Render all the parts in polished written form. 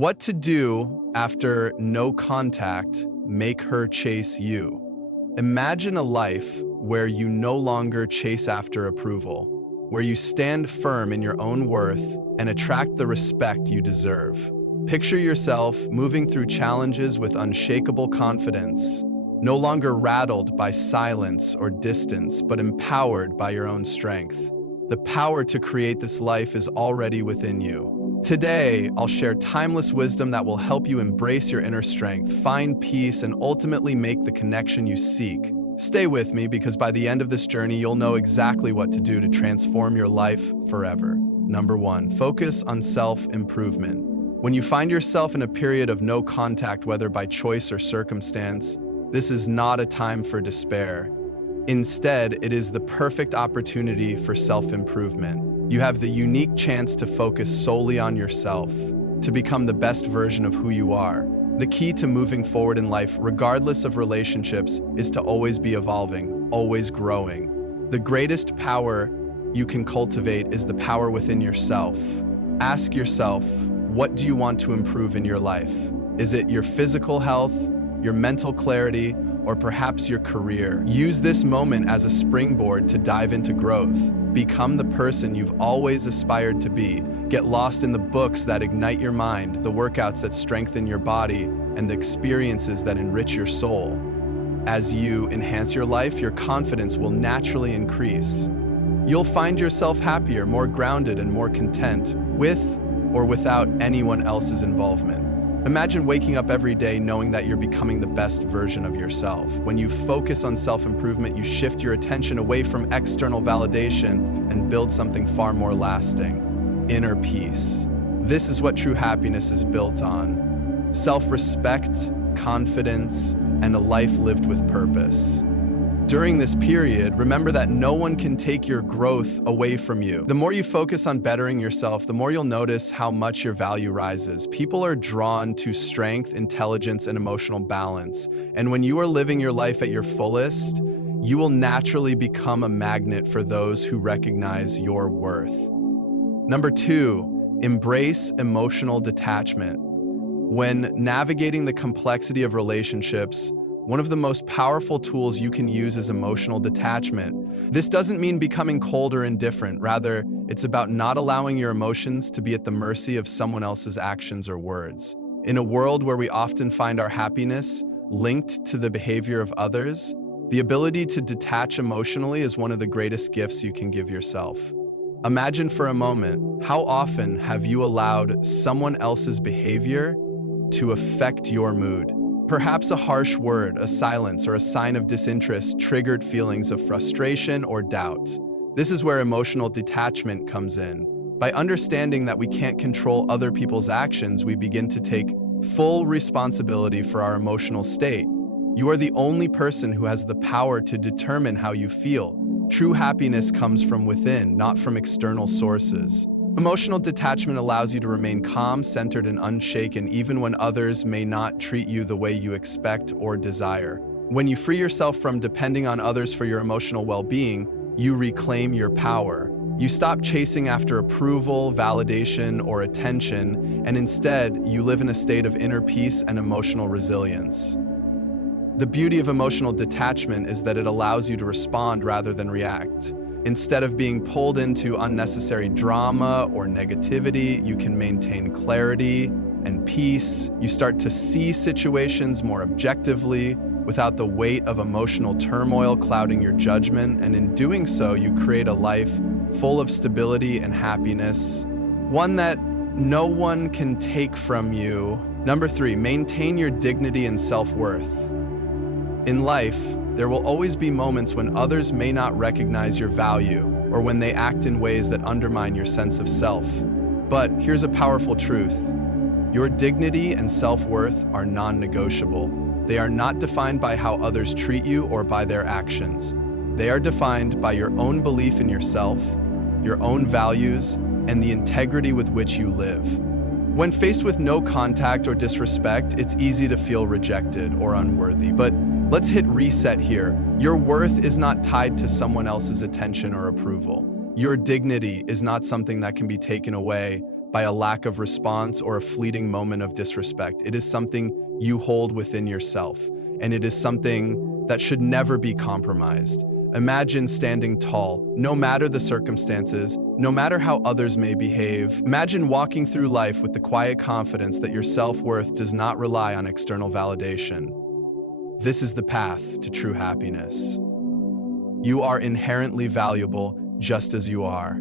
What to do after no contact, make her chase you. Imagine a life where you no longer chase after approval, where you stand firm in your own worth and attract the respect you deserve. Picture yourself moving through challenges with unshakable confidence, no longer rattled by silence or distance, but empowered by your own strength. The power to create this life is already within you. Today, I'll share timeless wisdom that will help you embrace your inner strength, find peace, and ultimately make the connection you seek. Stay with me because by the end of this journey, you'll know exactly what to do to transform your life forever. Number 1, focus on self-improvement. When you find yourself in a period of no contact, whether by choice or circumstance, this is not a time for despair. Instead, it is the perfect opportunity for self-improvement. You have the unique chance to focus solely on yourself, to become the best version of who you are. The key to moving forward in life, regardless of relationships, is to always be evolving, always growing. The greatest power you can cultivate is the power within yourself. Ask yourself, what do you want to improve in your life? Is it your physical health, your mental clarity, or perhaps your career? Use this moment as a springboard to dive into growth. Become the person you've always aspired to be. Get lost in the books that ignite your mind, the workouts that strengthen your body, and the experiences that enrich your soul. As you enhance your life, your confidence will naturally increase. You'll find yourself happier, more grounded, and more content, with or without anyone else's involvement. Imagine waking up every day knowing that you're becoming the best version of yourself. When you focus on self-improvement, you shift your attention away from external validation and build something far more lasting: inner peace. This is what true happiness is built on: self-respect, confidence, and a life lived with purpose. During this period, remember that no one can take your growth away from you. The more you focus on bettering yourself, the more you'll notice how much your value rises. People are drawn to strength, intelligence, and emotional balance. And when you are living your life at your fullest, you will naturally become a magnet for those who recognize your worth. Number 2, embrace emotional detachment. When navigating the complexity of relationships, one of the most powerful tools you can use is emotional detachment. This doesn't mean becoming cold or indifferent. Rather, it's about not allowing your emotions to be at the mercy of someone else's actions or words. In a world where we often find our happiness linked to the behavior of others, the ability to detach emotionally is one of the greatest gifts you can give yourself. Imagine for a moment, how often have you allowed someone else's behavior to affect your mood? Perhaps a harsh word, a silence, or a sign of disinterest triggered feelings of frustration or doubt. This is where emotional detachment comes in. By understanding that we can't control other people's actions, we begin to take full responsibility for our emotional state. You are the only person who has the power to determine how you feel. True happiness comes from within, not from external sources. Emotional detachment allows you to remain calm, centered, and unshaken even when others may not treat you the way you expect or desire. When you free yourself from depending on others for your emotional well-being, you reclaim your power. You stop chasing after approval, validation, or attention, and instead, you live in a state of inner peace and emotional resilience. The beauty of emotional detachment is that it allows you to respond rather than react. Instead of being pulled into unnecessary drama or negativity, you can maintain clarity and peace. You start to see situations more objectively, without the weight of emotional turmoil clouding your judgment, and in doing so, you create a life full of stability and happiness, one that no one can take from you. Number 3, maintain your dignity and self-worth. In life, there will always be moments when others may not recognize your value or when they act in ways that undermine your sense of self. But here's a powerful truth: your dignity and self-worth are non-negotiable. They are not defined by how others treat you or by their actions. They are defined by your own belief in yourself, your own values, and the integrity with which you live. When faced with no contact or disrespect, it's easy to feel rejected or unworthy, but let's hit reset here. Your worth is not tied to someone else's attention or approval. Your dignity is not something that can be taken away, by a lack of response or a fleeting moment of disrespect. It is something you hold within yourself, and it is something that should never be compromised. Imagine standing tall, no matter the circumstances, no matter how others may behave. Imagine walking through life with the quiet confidence that your self-worth does not rely on external validation. This is the path to true happiness. You are inherently valuable just as you are.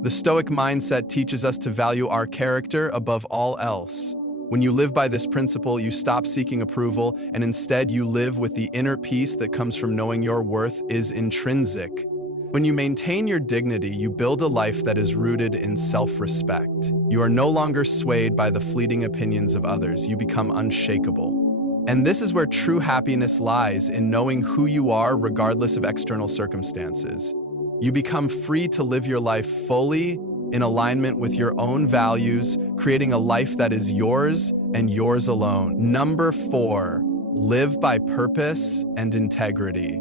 The Stoic mindset teaches us to value our character above all else. When you live by this principle, you stop seeking approval, and instead you live with the inner peace that comes from knowing your worth is intrinsic. When you maintain your dignity, you build a life that is rooted in self-respect. You are no longer swayed by the fleeting opinions of others. You become unshakable. And this is where true happiness lies, in knowing who you are regardless of external circumstances. You become free to live your life fully, in alignment with your own values, creating a life that is yours and yours alone. Number 4, live by purpose and integrity.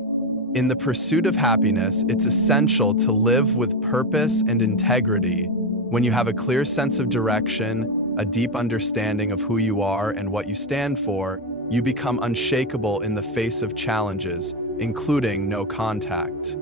In the pursuit of happiness, it's essential to live with purpose and integrity. When you have a clear sense of direction, a deep understanding of who you are and what you stand for, you become unshakable in the face of challenges, including no contact.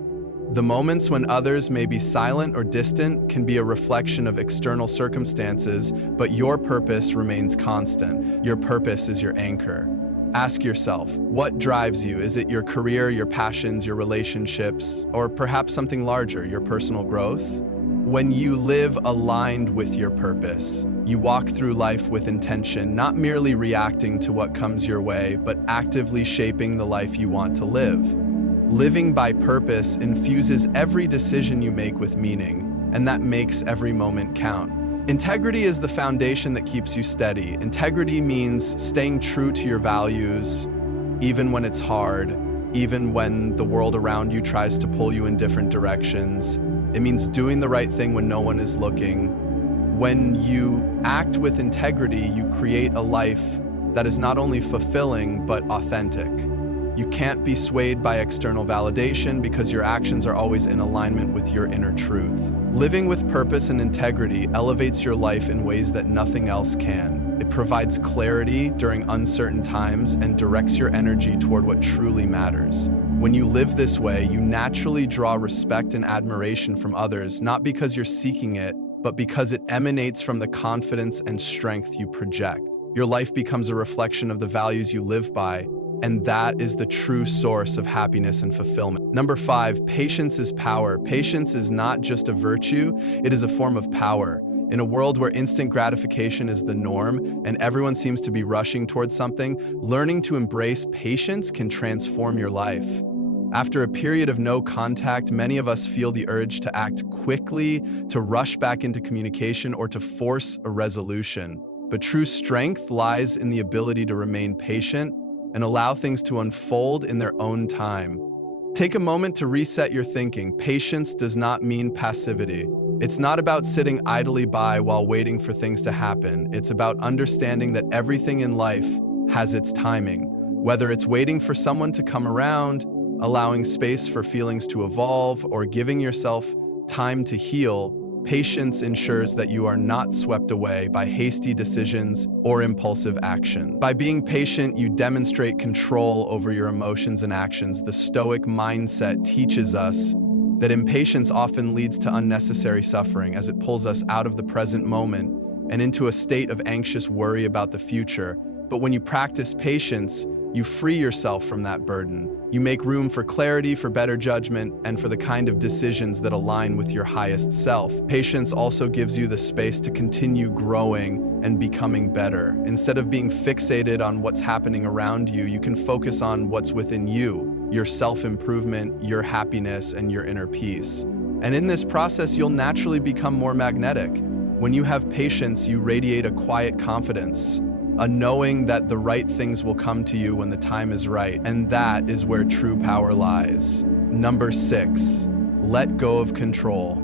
The moments when others may be silent or distant can be a reflection of external circumstances, but your purpose remains constant. Your purpose is your anchor. Ask yourself, what drives you? Is it your career, your passions, your relationships, or perhaps something larger, your personal growth? When you live aligned with your purpose, you walk through life with intention, not merely reacting to what comes your way, but actively shaping the life you want to live. Living by purpose infuses every decision you make with meaning, and that makes every moment count. Integrity is the foundation that keeps you steady. Integrity means staying true to your values, even when it's hard, even when the world around you tries to pull you in different directions. It means doing the right thing when no one is looking. When you act with integrity, you create a life that is not only fulfilling, but authentic. You can't be swayed by external validation because your actions are always in alignment with your inner truth. Living with purpose and integrity elevates your life in ways that nothing else can. It provides clarity during uncertain times and directs your energy toward what truly matters. When you live this way, you naturally draw respect and admiration from others, not because you're seeking it, but because it emanates from the confidence and strength you project. Your life becomes a reflection of the values you live by, and that is the true source of happiness and fulfillment. Number 5, patience is power. Patience is not just a virtue, it is a form of power. In a world where instant gratification is the norm and everyone seems to be rushing towards something, learning to embrace patience can transform your life. After a period of no contact, many of us feel the urge to act quickly, to rush back into communication, or to force a resolution. But true strength lies in the ability to remain patient and allow things to unfold in their own time. Take a moment to reset your thinking. Patience does not mean passivity. It's not about sitting idly by while waiting for things to happen. It's about understanding that everything in life has its timing. Whether it's waiting for someone to come around, allowing space for feelings to evolve, or giving yourself time to heal, patience ensures that you are not swept away by hasty decisions or impulsive action. By being patient, you demonstrate control over your emotions and actions. The Stoic mindset teaches us that impatience often leads to unnecessary suffering, as it pulls us out of the present moment and into a state of anxious worry about the future. But when you practice patience, you free yourself from that burden. You make room for clarity, for better judgment, and for the kind of decisions that align with your highest self. Patience also gives you the space to continue growing and becoming better. Instead of being fixated on what's happening around you, you can focus on what's within you, your self-improvement, your happiness, and your inner peace. And in this process, you'll naturally become more magnetic. When you have patience, you radiate a quiet confidence, a knowing that the right things will come to you when the time is right, and that is where true power lies. Number 6, let go of control.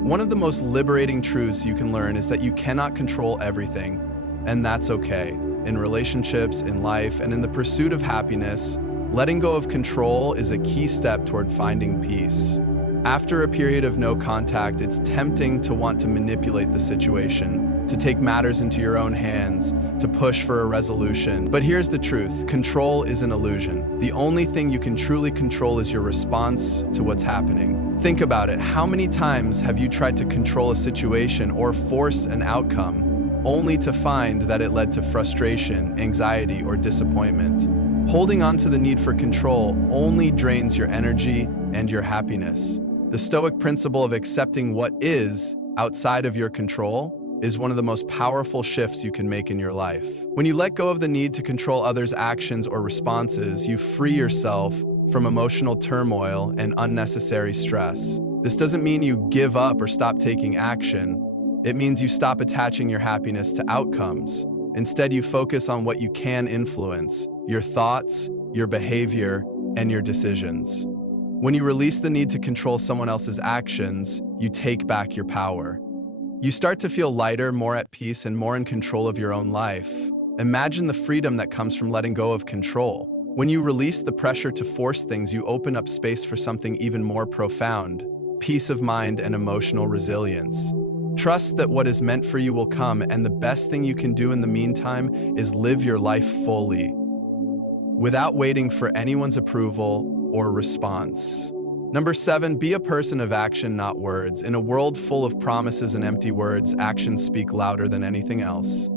One of the most liberating truths you can learn is that you cannot control everything, and that's okay. In relationships, in life, and in the pursuit of happiness, letting go of control is a key step toward finding peace. After a period of no contact, it's tempting to want to manipulate the situation, to take matters into your own hands, to push for a resolution. But here's the truth: control is an illusion. The only thing you can truly control is your response to what's happening. Think about it. How many times have you tried to control a situation or force an outcome, only to find that it led to frustration, anxiety, or disappointment? Holding on to the need for control only drains your energy and your happiness. The Stoic principle of accepting what is outside of your control is one of the most powerful shifts you can make in your life. When you let go of the need to control others' actions or responses, you free yourself from emotional turmoil and unnecessary stress. This doesn't mean you give up or stop taking action. It means you stop attaching your happiness to outcomes. Instead, you focus on what you can influence: your thoughts, your behavior, and your decisions. When you release the need to control someone else's actions, you take back your power. You start to feel lighter, more at peace, and more in control of your own life. Imagine the freedom that comes from letting go of control. When you release the pressure to force things, you open up space for something even more profound: peace of mind and emotional resilience. Trust that what is meant for you will come, and the best thing you can do in the meantime is live your life fully, without waiting for anyone's approval or response. Number 7, be a person of action, not words. In a world full of promises and empty words, actions speak louder than anything else.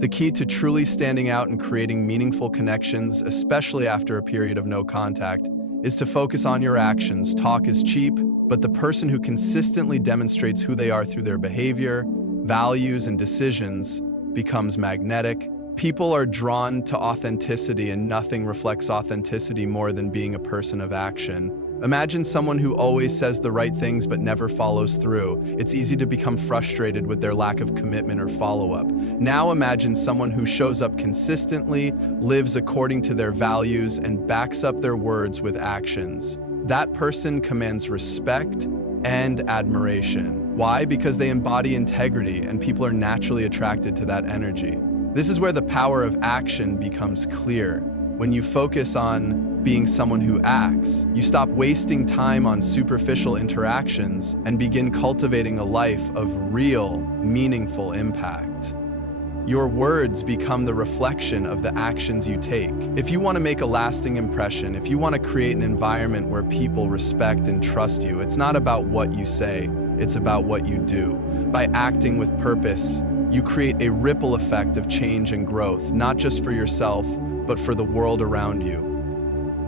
The key to truly standing out and creating meaningful connections, especially after a period of no contact, is to focus on your actions. Talk is cheap, but the person who consistently demonstrates who they are through their behavior, values, and decisions becomes magnetic. People are drawn to authenticity, and nothing reflects authenticity more than being a person of action. Imagine someone who always says the right things but never follows through. It's easy to become frustrated with their lack of commitment or follow-up. Now imagine someone who shows up consistently, lives according to their values, and backs up their words with actions. That person commands respect and admiration. Why? Because they embody integrity, and people are naturally attracted to that energy. This is where the power of action becomes clear. When you focus on being someone who acts, you stop wasting time on superficial interactions and begin cultivating a life of real, meaningful impact. Your words become the reflection of the actions you take. If you want to make a lasting impression, if you want to create an environment where people respect and trust you, it's not about what you say, it's about what you do. By acting with purpose, you create a ripple effect of change and growth, not just for yourself, but for the world around you.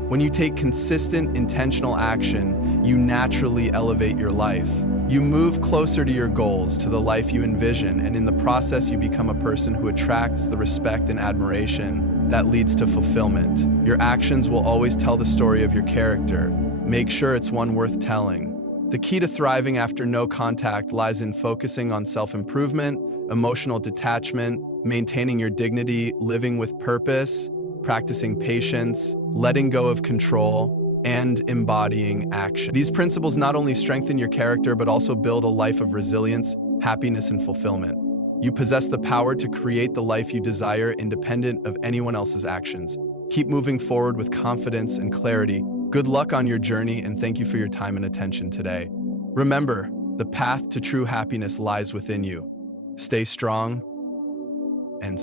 When you take consistent, intentional action, you naturally elevate your life. You move closer to your goals, to the life you envision, and in the process, you become a person who attracts the respect and admiration that leads to fulfillment. Your actions will always tell the story of your character. Make sure it's one worth telling. The key to thriving after no contact lies in focusing on self-improvement, emotional detachment, maintaining your dignity, living with purpose, practicing patience, letting go of control, and embodying action. These principles not only strengthen your character, but also build a life of resilience, happiness, and fulfillment. You possess the power to create the life you desire, independent of anyone else's actions. Keep moving forward with confidence and clarity. Good luck on your journey, and thank you for your time and attention today. Remember, the path to true happiness lies within you. Stay strong and